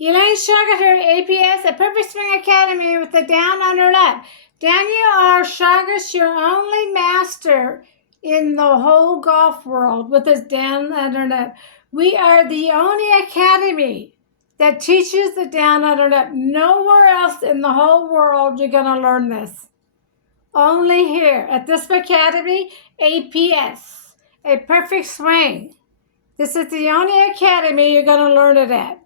Elaine Shauger here, APS, a Perfect Swing Academy with the Down Under Net. Daniel R. Shauger, your only master in the whole golf world with his Down Under Net. We are the only academy that teaches the Down Under Net. Nowhere else in the whole world you're going to learn this. Only here at this academy, APS, a Perfect Swing. This is the only academy you're going to learn it at.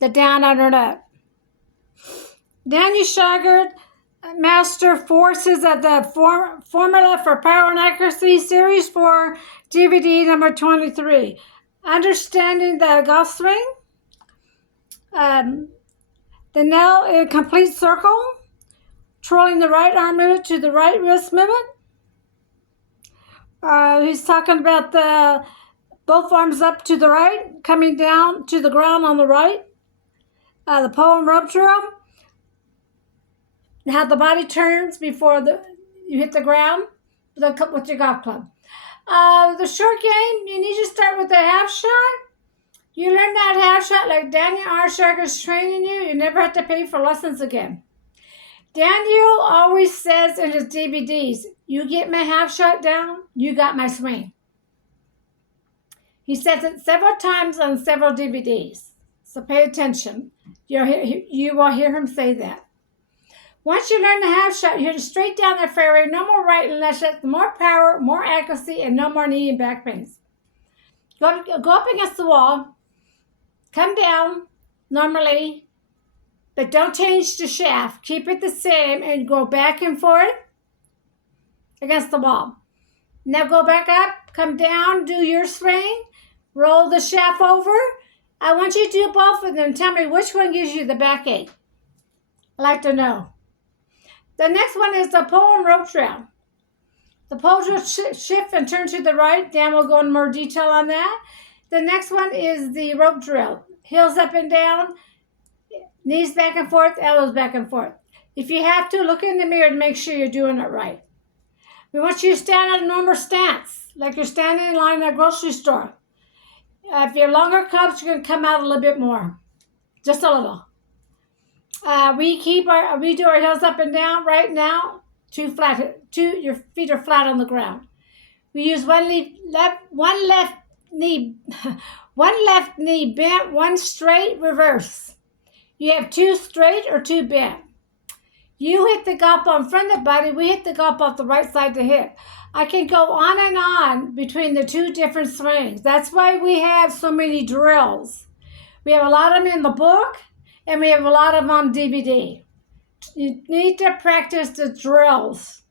The Down Under Net. Daniel Shauger, Master Forces of the Formula for Power and Accuracy, Series 4, DVD number 23. Understanding the golf swing. The nail in a complete circle. Twirling the right arm movement to the right wrist movement. He's talking about the both arms up to the right, coming down to the ground on the right. The pole and rope drill, and how the body turns before you hit the ground with your golf club. The short game, you need to start with a half shot. You learn that half shot like Daniel R. Shauger's training you. You never have to pay for lessons again. Daniel always says in his DVDs, you get my half shot down, you got my swing. He says it several times on several DVDs. So pay attention. You will hear him say that. Once you learn the half shot, you hit it straight down the fairway. No more right and left shots. More power, more accuracy, and no more knee and back pains. Go up against the wall. Come down normally, but don't change the shaft. Keep it the same and go back and forth against the wall. Now go back up, come down, do your swing, roll the shaft over. I want you to do both of them. Tell me which one gives you the backache. I'd like to know. The next one is the pole and rope drill. The pole will shift and turn to the right. Dan will go in more detail on that. The next one is the rope drill. Heels up and down, knees back and forth, elbows back and forth. If you have to, look in the mirror and make sure you're doing it right. We want you to stand at a normal stance, like you're standing in line at a grocery store. If you're longer cups, you're going to come out a little bit more. Just a little. We do our heels up and down right now. Your feet are flat on the ground. We use one left knee bent, one straight, reverse. You have two straight or two bent. You hit the golf ball in front of the body. We hit the golf ball off the right side of the hip. I can go on and on between the two different swings. That's why we have so many drills. We have a lot of them in the book, and we have a lot of them on DVD. You need to practice the drills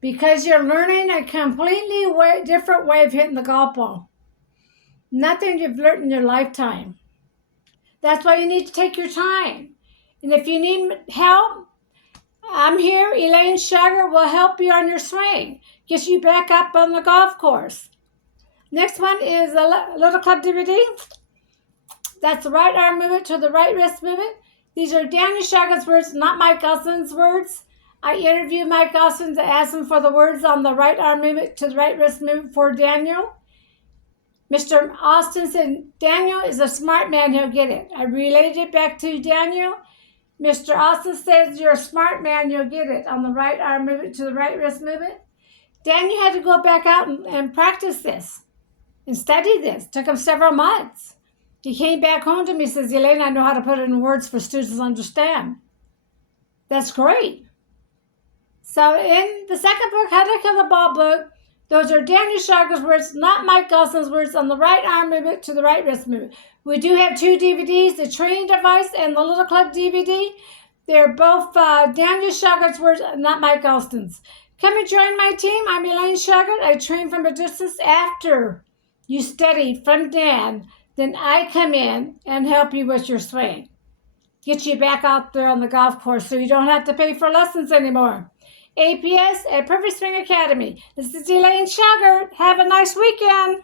because you're learning a completely different way of hitting the golf ball. Nothing you've learned in your lifetime. That's why you need to take your time. And if you need help, I'm here. Elaine Shauger will help you on your swing. Gets you back up on the golf course. Next one is a Little Club DVD. That's the right arm movement to the right wrist movement. These are Daniel Shauger's words, not Mike Austin's words. I interviewed Mike Austin to ask him for the words on the right arm movement to the right wrist movement for Daniel. Mr. Austin said, Daniel is a smart man, he'll get it. I relayed it back to Daniel. Mr. Austin says, you're a smart man, you'll get it on the right arm movement to the right wrist movement. Daniel had to go back out and practice this and study this. It took him several months. He came back home to me and says, Elaine, I know how to put it in words for students to understand. That's great. So in the second book, How to Kill the Ball book, those are Daniel Shauger's words, not Mike Austin's words, on the right arm movement to the right wrist movement. We do have two DVDs, the training device and the Little Club DVD. They're both Daniel Shauger's words, not Mike Austin's. Come and join my team. I'm Elaine Shauger. I train from a distance after you study from Dan. Then I come in and help you with your swing. Get you back out there on the golf course so you don't have to pay for lessons anymore. APS, a Perfect Swing Academy. This is Elaine Shauger. Have a nice weekend.